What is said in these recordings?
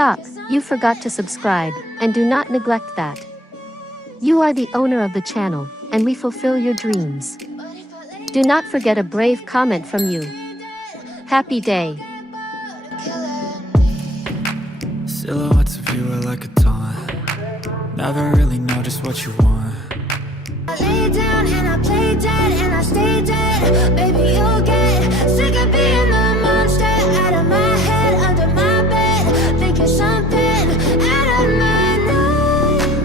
Stop, you forgot to subscribe, and do not neglect that. You are the owner of the channel, and we fulfill your dreams. Do not forget a brave comment from you. Happy day. Silhouettes of you are like a taunt. Never really know just what you want. I lay down and I play dead and I stay dead. Baby, you'll get sick of being the monster out of my head, under my bed, thinking something out of my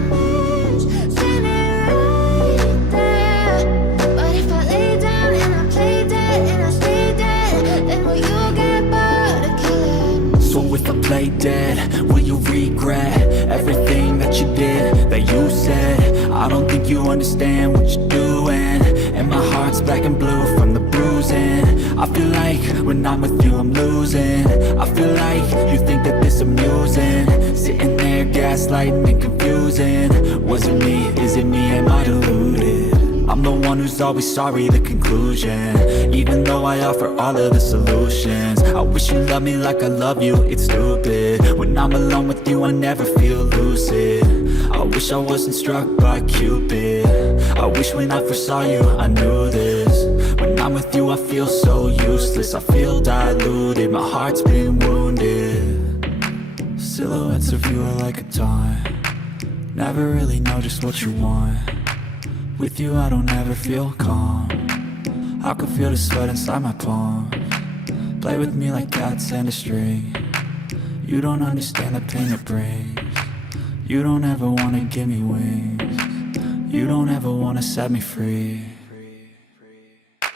nightmares. Standing right there. But if I lay down and I play dead and I stay dead, then will you get bored of killing? So if I play dead, will you regret everything that you did, that you said? I don't think you understand what you're doing, and my heart's black and blue from the bruising. I feel like when I'm with you I'm losing. I feel like you think that this amusing, sitting there gaslighting and confusing. Was it me? Is it me? Am I deluded? I'm the one who's always sorry, the conclusion. Even though I offer all of the solutions, I wish you loved me like I love you, it's stupid. When I'm alone with you I never feel lucid. I wish I wasn't struck by Cupid. I wish when I first saw you I knew this. When I'm with you I feel so useless, I feel diluted, my heart's been wounded. Silhouettes of you are like a taunt. Never really know just what you want. With you I don't ever feel calm. I can feel the sweat inside my palms. Play with me like cats and a string. You don't understand the pain it brings. You don't ever wanna give me wings. You don't ever wanna set me free.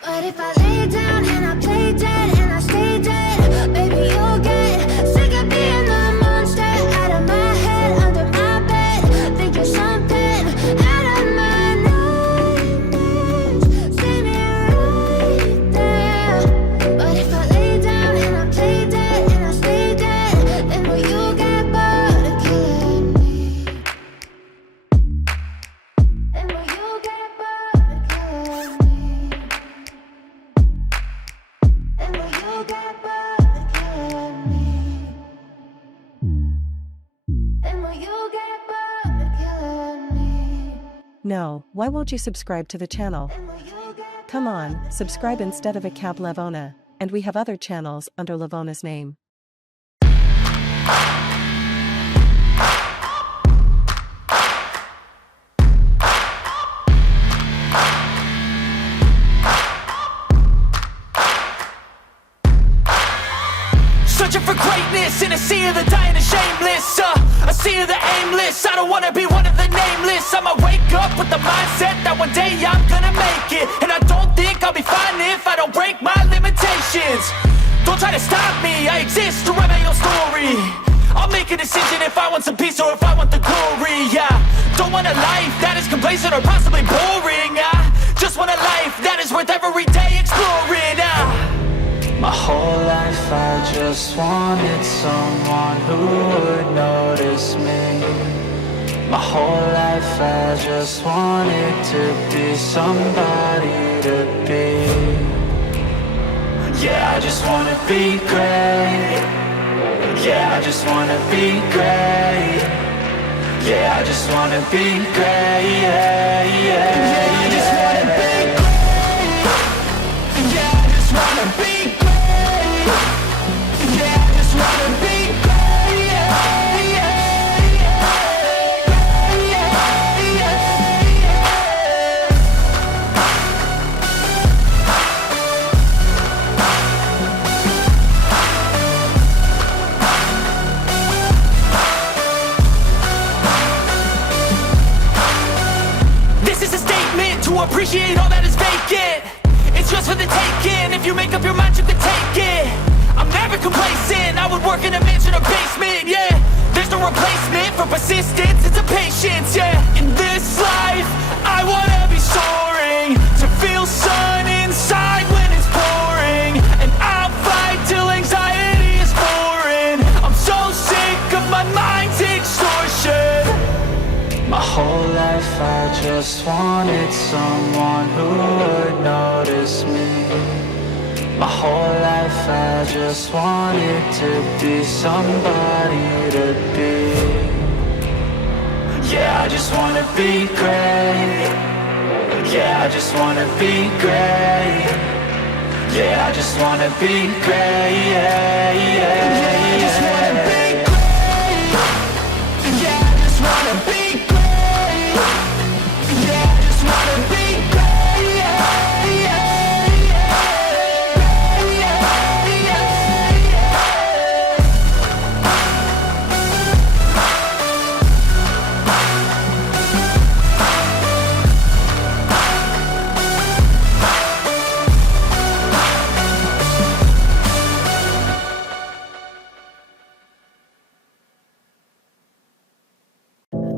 But if I lay down and I play dead and I stay dead, baby, you'll get sick of being the monster out of my head, under my bed, thinking something out of my nightmares. Standing right there. But if I lay down and I play dead and I stay dead, then will you get bored of killing me? Then will you get bored of killing me? And will you get bored of killing me? And will you get bored of killing me? No, why won't you subscribe to the channel? And will you get Come on, subscribe instead of account Levona, and we have other channels under Levona's name. Searching for greatness in a sea of the dying and shameless, a sea of the aimless. I don't wanna be one of the nameless. I'ma wake up with the mindset that one day I'm gonna make it, and I don't think I'll be fine if I don't break my limitations. Don't try to stop me, I exist to write my own story. I'll make a decision if I want some peace or if I want the glory. Yeah, don't want a life that is complacent or possibly boring. I just want a life that is worth every day exploring. My whole life I just wanted someone who would notice me. My whole life I just wanted to be somebody to be. Yeah, I just wanna be great. Yeah, I just wanna be great. Yeah, I just wanna be great. Yeah, yeah, I just wanna be great. Yeah, I just wanna be great. Yeah, I just wanna be great. Yeah, yeah, yeah, yeah, yeah. This is a statement to appreciate all that is vacant. It's yours for the taking. If you make up your mind, you can take it. I'm never complacent. I would work in a mansion or basement. Yeah, there's no replacement for persistence. It's a patience. Yeah, in this life, I wanna be soaring, to feel sun inside when it's pouring, and I'll fight till anxiety is foreign. I'm so sick of my mind's extortion. My whole life I just wanted someone who would notice me. My whole life I just wanted to be somebody to be. Yeah, I just wanna be great. Yeah, I just wanna be great. Yeah, I just wanna be great. Yeah, yeah, yeah, I just wanna be great. Yeah, I just wanna be great. Yeah, I just wanna be great. Yeah, yeah, yeah, yeah, yeah, yeah.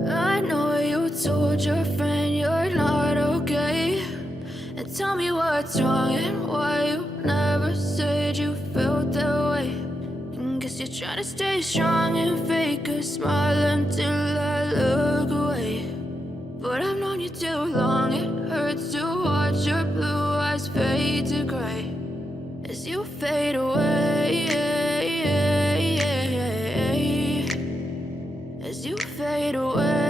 I know you told your friend you're not okay. And tell me what's wrong and why you never said you felt that way. And guess you're trying to stay strong and fake a smile until I look away. But I've known you too long, it hurts to watch your blue eyes fade to gray as you fade away. As you fade away.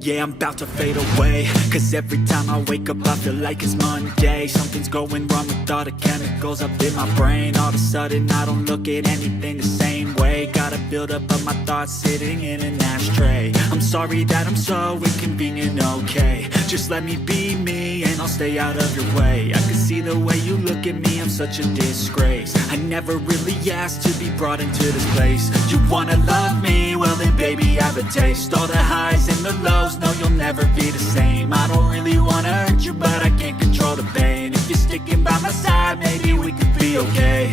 Yeah, I'm about to fade away. Cause every time I wake up I feel like it's Monday. Something's going wrong with all the chemicals up in my brain. All of a sudden I don't look at anything the same way. Gotta build up of my thoughts sitting in an ashtray. I'm sorry that I'm so inconvenient, okay. Just let me be me and I'll stay out of your way. I can see the way you look at me, I'm such a disgrace. I never really asked to be brought into this place. You wanna love me? Well then baby have a taste. All the highs and the lows, no you'll never be the same. I don't really wanna hurt you but I can't control the pain. If you're sticking by my side maybe we could be okay.